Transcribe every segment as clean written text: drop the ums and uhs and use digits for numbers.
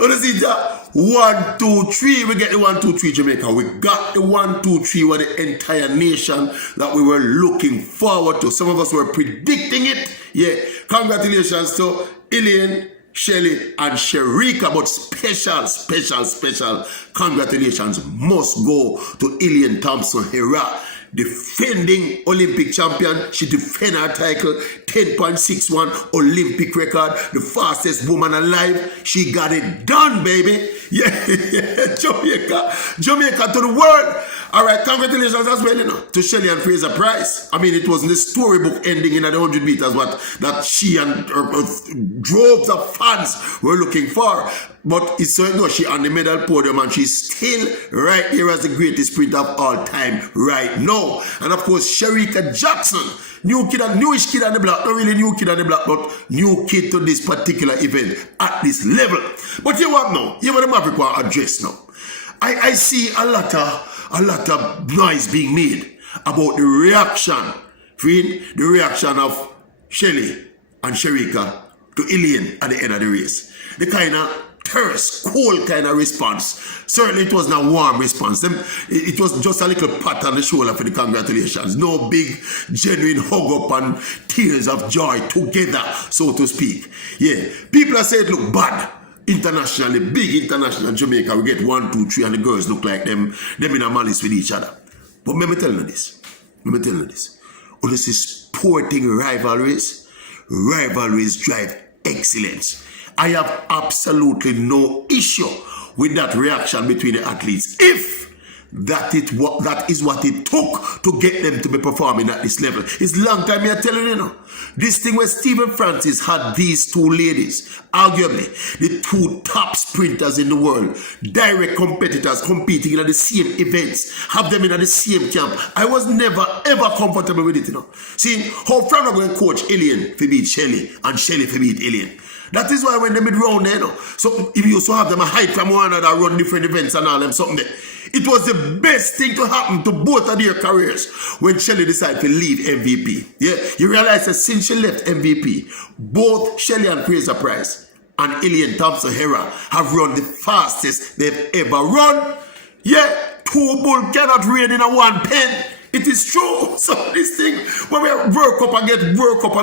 You see that? 1, 2, 3. We get the 1, 2, 3 Jamaica. We got the 1, 2, 3 with the entire nation that we were looking forward to. Some of us were predicting it. Yeah. Congratulations to Elaine, Shelly, and Sherika. But special congratulations must go to Elaine Thompson Hera, defending Olympic champion. She defended her title, 10.61 Olympic record, the fastest woman alive. She got it done, baby. Yeah, Jamaica to the world. All right, congratulations as well, you know, to Shelly and Fraser Price. I mean, it was in the storybook ending in the 100 meters that she and droves of fans were looking for. But it's so, you know, she on the medal podium and she's still right here as the greatest sprinter of all time right now. And of course, Sherika Jackson, newish kid on the block, not really new kid on the block, but new kid to this particular event at this level. But you what now? You want the Maverick want address now. I see a lot of noise being made about the reaction, the reaction of Shelly and Sherika to Elaine at the end of the race. The kind of terse, cold kind of response. Certainly it wasn't a warm response. It was just a little pat on the shoulder for the congratulations. No big, genuine hug up and tears of joy together, so to speak. Yeah, people are saying it look bad. Internationally, big international Jamaica, we get 1, 2, 3 and the girls look like them in a malice with each other. But let me tell you this. All this is sporting rivalries drive excellence. I have absolutely no issue with that reaction between the athletes if that is what it took to get them to be performing at this level. It's long time I'm telling you now. This thing where Stephen Francis had these two ladies, arguably the two top sprinters in the world, direct competitors competing in the same events, have them in the same camp. I was never ever comfortable with it, you know. See how Fraser going to coach Elaine to beat Shelly and Shelly to beat Elaine. That is why when they mid round there, you know, so if you also have them a hide from one another, run different events and all them something there. It was the best thing to happen to both of their careers when Shelly decided to leave MVP. Yeah, you realize that since she left MVP, both Shelly and Fraser Price and Elaine Thompson Hera have run the fastest they've ever run. Yeah, 2 bulls cannot rain in a 1 pen. It is true. So this thing, when we work up and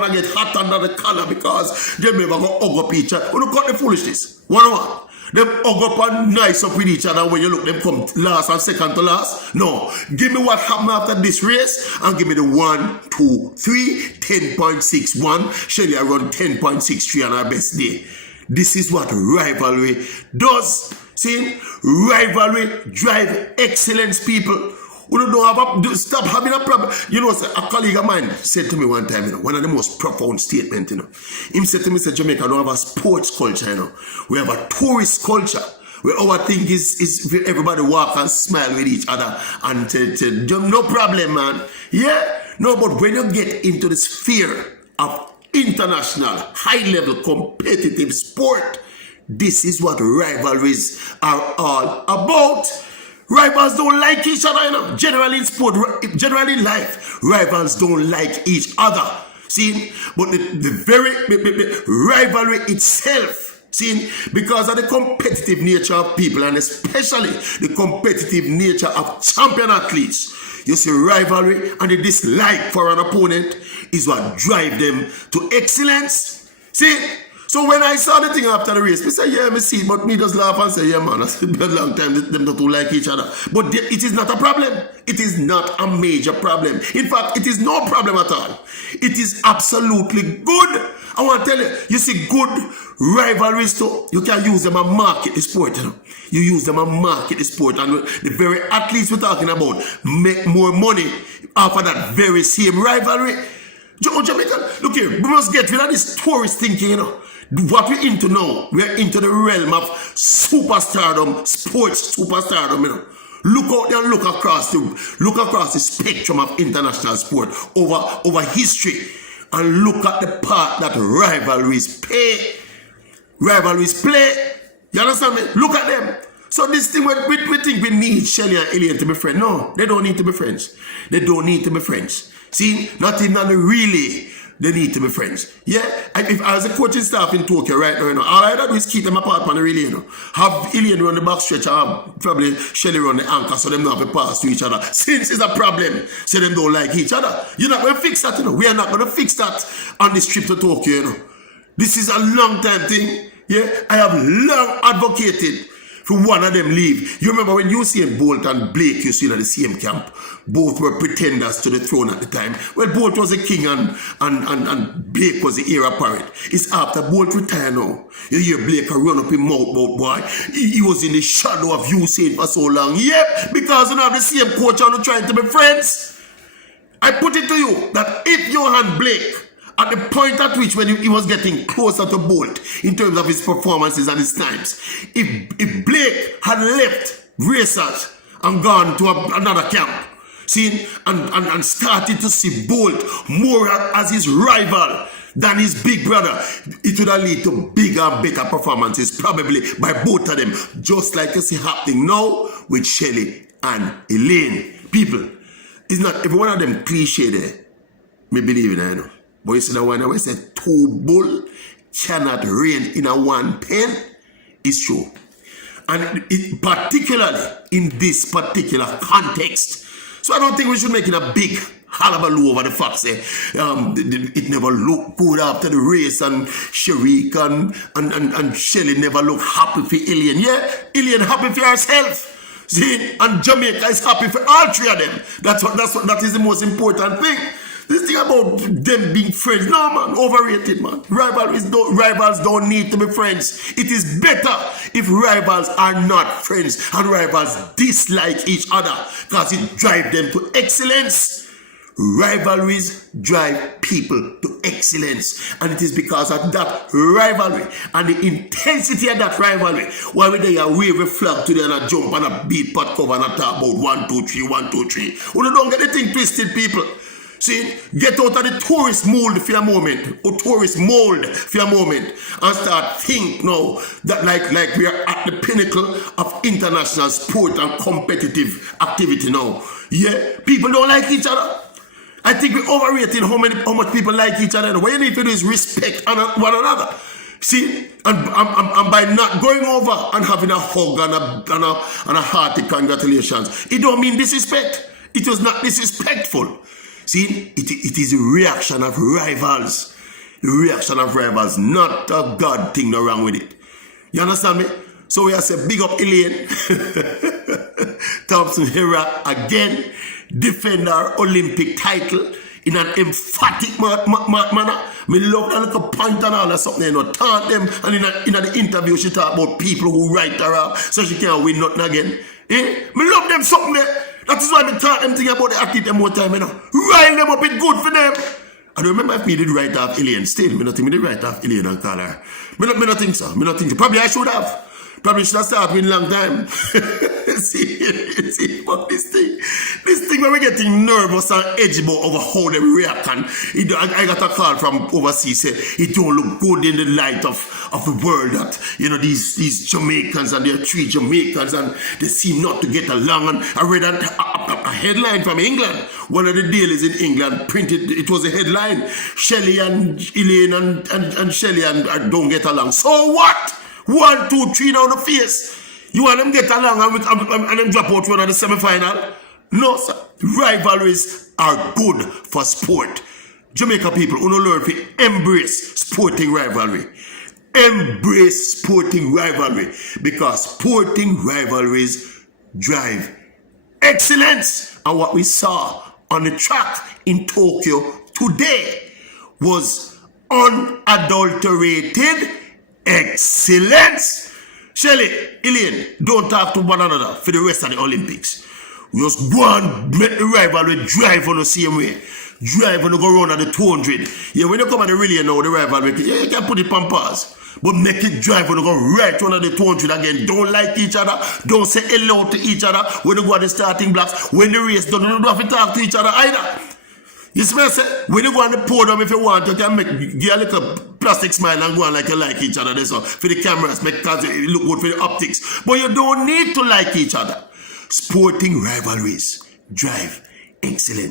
I get hot under the collar because they never go hug up each other. Look at the foolishness. 1-on-1. Them hug up and nice up with each other when you look them come last and second to last. No. Give me what happened after this race and give me the 1, 2, 3, 10.61. Shelly I run 10.63 on her best day. This is what rivalry does. See, rivalry drive excellence, people. We don't have stop having a problem. You know, a colleague of mine said to me one time, you know, one of the most profound statements, you know. He said to me, Jamaica don't have a sports culture, you know. We have a tourist culture where our thing is everybody walk and smile with each other and no problem, man. Yeah, no, but when you get into the sphere of international, high-level competitive sport, this is what rivalries are all about. Rivals don't like each other, you know. Generally in sport, generally in life, rivals don't like each other. See, but the very rivalry itself, see, because of the competitive nature of people and especially the competitive nature of champion athletes, you see, rivalry and the dislike for an opponent is what drives them to excellence. See? So when I saw the thing after the race, I said, yeah, I see it, but me just laugh and say, yeah, man, it's been a long time, them don't like each other. But it is not a problem. It is not a major problem. In fact, it is no problem at all. It is absolutely good. I want to tell you, you see good rivalries too, you can use them and market the sport, you know. You use them and market the sport, and the very athletes we're talking about make more money after that very same rivalry. Jamaica, look here, we must get rid of this tourist thinking, you know. What we're into now, we're into the realm of superstardom, sports superstardom, you know. Look out there and look across the spectrum of international sport over history and look at the part that rivalries play. You understand me? Look at them. So this thing, we think we need Shelly and Elaine to be friends. No, they don't need to be friends. They don't need to be friends. See, not even on the really they need to be friends. Yeah, if I was a coaching staff in Tokyo right now, all I do is keep them apart on the relay, Have Elaine run the back stretch and probably Shelly run the anchor so them don't have to pass to each other. Since it's a problem, so them don't like each other. You're not going to fix that, We are not going to fix that on this trip to Tokyo, This is a long time thing. Yeah, I have long advocated for one of them leave. You remember when you see Bolt and Blake, you see in the same camp. Both were pretenders to the throne at the time. Well, Bolt was a king and Blake was the heir apparent. It's after Bolt retired now. You hear Blake run up in mouth, boy. He was in the shadow of Usain for so long. Yep, because you have the same coach and trying to be friends. I put it to you that if Johan Blake, at the point at which when he was getting closer to Bolt in terms of his performances and his times, if Blake had left research and gone to another camp, and started to see Bolt more as his rival than his big brother, it would have led to bigger and better performances, probably by both of them, just like you see happening now with Shelly and Elaine. People, it's not every one of them cliche there. Me believe in it, But you see the one I say two bull cannot reign in a one pen. It's true. And particularly in this particular context. So I don't think we should make it a big hullabaloo over the fact that it never looked good after the race, and Sharik and Shelly never looked happy for Elaine. Yeah, Elaine happy for herself. See, and Jamaica is happy for all three of them. That is the most important thing. This thing about them being friends, no man, overrated man. Rivals don't need to be friends. It is better if rivals are not friends and rivals dislike each other, because it drives them to excellence. Rivalries drive people to excellence, and it is because of that rivalry and the intensity of that rivalry why we they wave a flag to them and jump on a beat pot cover and talk about 1, 2, 3, 1, 2, 3. We don't get the thing twisted, people. See, get out of the tourist mold for a moment, or tourist mold for a moment, and start think now that like we are at the pinnacle of international sport and competitive activity now. Yeah, people don't like each other. I think we're overrating how much people like each other. What you need to do is respect one another. See, and by not going over and having a hug and a hearty congratulations, it don't mean disrespect. It was not disrespectful. See, it is a reaction of rivals. The reaction of rivals, not a God thing no wrong with it. You understand me? So we have to say big up Elaine. Thompson Hera again, defend our Olympic title in an emphatic manner. Me love that little point and all that something, taunt them, and in the interview she talk about people who write her up so she can't win nothing again. Me love them something there. That is why I talk them thing about the athlete them more time, Rile them up, it good for them. I don't remember if me did write off Elaine still. Me not think me did write off Elaine and call her. Me not think so. Probably I should have. Probably should have started with a long time. see about this thing where we're getting nervous and edgy about over how they react. And I got a call from overseas say it don't look good in the light of the world that these Jamaicans and there are 3 Jamaicans and they seem not to get along. And I read a headline from England. One of the dailies in England printed, it was a headline, Shelly and Elaine and Shelly and don't get along. So what? 1, 2, 3 down the face. You want them get along and them drop out one of the semi-final? No, sir. Rivalries are good for sport. Jamaica people, who don't learn to embrace sporting rivalry. Embrace sporting rivalry, because sporting rivalries drive excellence. And what we saw on the track in Tokyo today was unadulterated excellence. Shelly, Elaine, don't talk to one another for the rest of the Olympics. We just go and make the rivalry drive on the same way. Drive on the go around at the 200. Yeah, when you come at the relay now, the rivalry, yeah, you can put it on pause. But make it drive when you go right on the 200 again. Don't like each other. Don't say hello to each other when you go at the starting blocks. When the race done, you don't have to talk to each other either. You see what I say? When you go on the podium, if you want, you can give a little plastic smile and go on like you like each other. That's all. For the cameras, because it look good for the optics. But you don't need to like each other. Sporting rivalries drive excellence.